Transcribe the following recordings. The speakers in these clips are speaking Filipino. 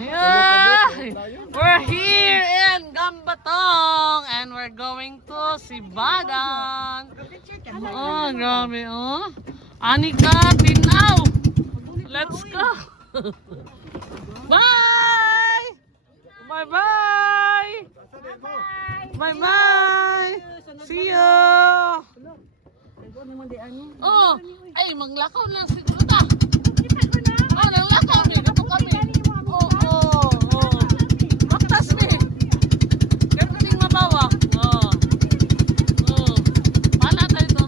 Yeah! We're here in Gambatong and we're going to Sibadan. Oh, grabe, oh. Anika, Tinaw. Let's go. Bye! Bye-bye! Bye-bye! See you! Oh, ay, manglakaw lang siguro ta. Ah, nanglakaw ni. Dito kami. Oo. Baktas ni. Ganun din mabawa. Oo. Pala tayo ito.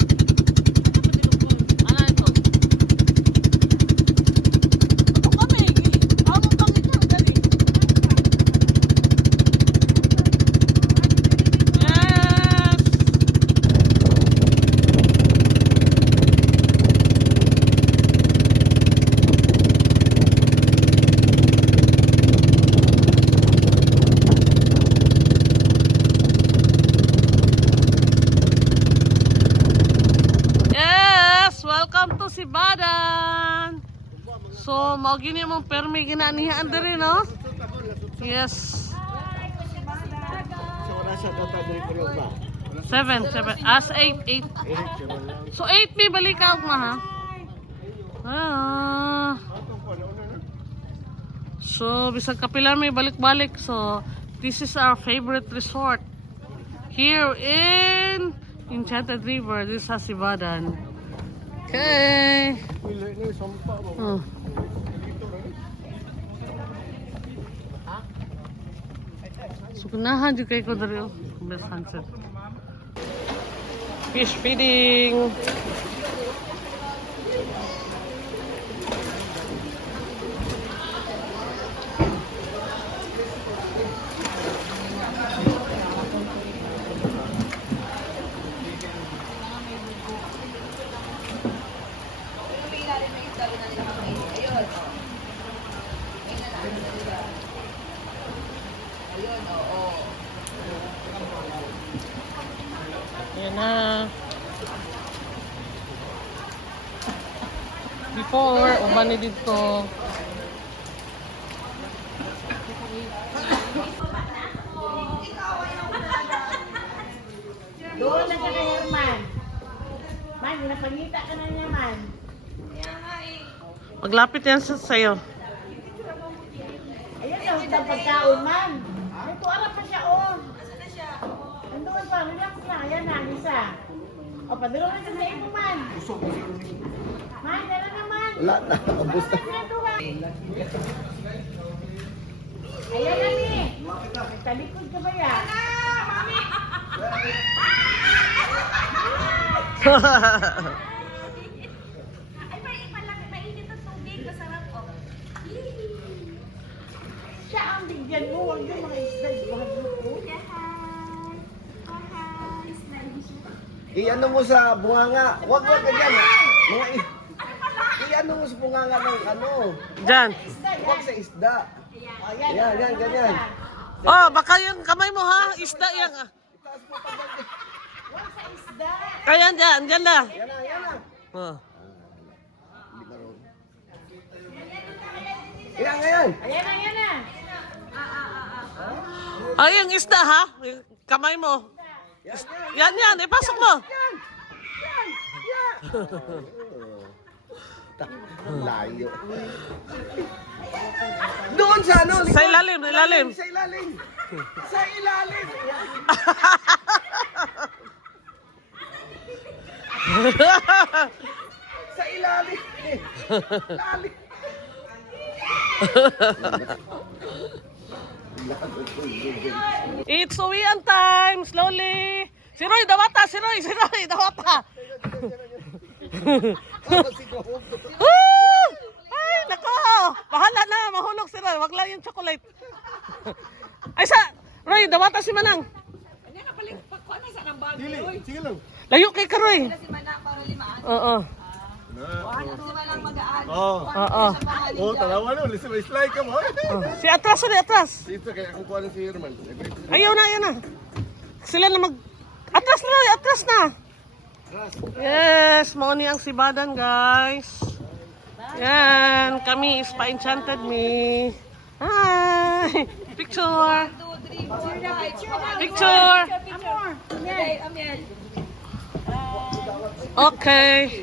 Pala ito. Dito kami. Amo kami ito. Dali. Yes. Welcome to Sibadan. So, mau gini mong permi ginanihan diri, no? Yes. 7. As 8. So, 8 may balik ka ma, ha? So, bisag kapilan may balik-balik. So, this is our favorite resort. Here in Enchanted River. This is Sibadan. Okay. So, kunahan dyan kayo ko dari. Best sunset. Fish feeding. Ayan na. Before, umani dito. Doon na ka na, Herman. Man, napangita ka na naman. Maglapit yan sa'yo. Ayan daw sa pagkaon, man. Ito, arap pa siya, oh. Andoon pa, relax na. Ayan na, isa. O, paduro na sa iyo, man. Man, dala naman. Wala na, abos na. Ayan na, ni. Talikod ka ba yan? Mami! Ay, mainit ang tubig. Masarap ko. Siya ang bigyan mo. Huwag yung mga isda. Huwag mo po. I-ano mo sa bunganga. Huwag ka dyan. Mga i-ano mo sa bunganga ng ano. Diyan. Huwag sa isda. Yan, ganyan. Oh, baka yung kamay mo, ha? Isda yan. Huwag sa isda. Kaya dyan na. Yan na. Oh. Yan. Ayan na. Ay, yung isda, ha? Yung kamay mo. Yan. Ipasok mo. Layo. Doon sa ano? Sa ilalim. Sa ilalim. Sa ilalim. Lalim. It's uwian time. Slowly. Si Roy, dawata. Woo! Ay, nako. Bahala na. Mahulog si Roy. Wag lang yung chocolate. Ay, Roy, dawata si Manang. Sige lang. Layo kay ka, Roy. Oo. Oh, talawa no. Slide ka mo. Si atras. Dito kaya ako kuha si Herman. Ayaw na. Sila na Atras na, atras na. Yes, mo ni ang Sibadan, guys. Yan, kami is pa-enchanted me. Hi! Picture! Picture! Amor, Okay, Amiel. Okay.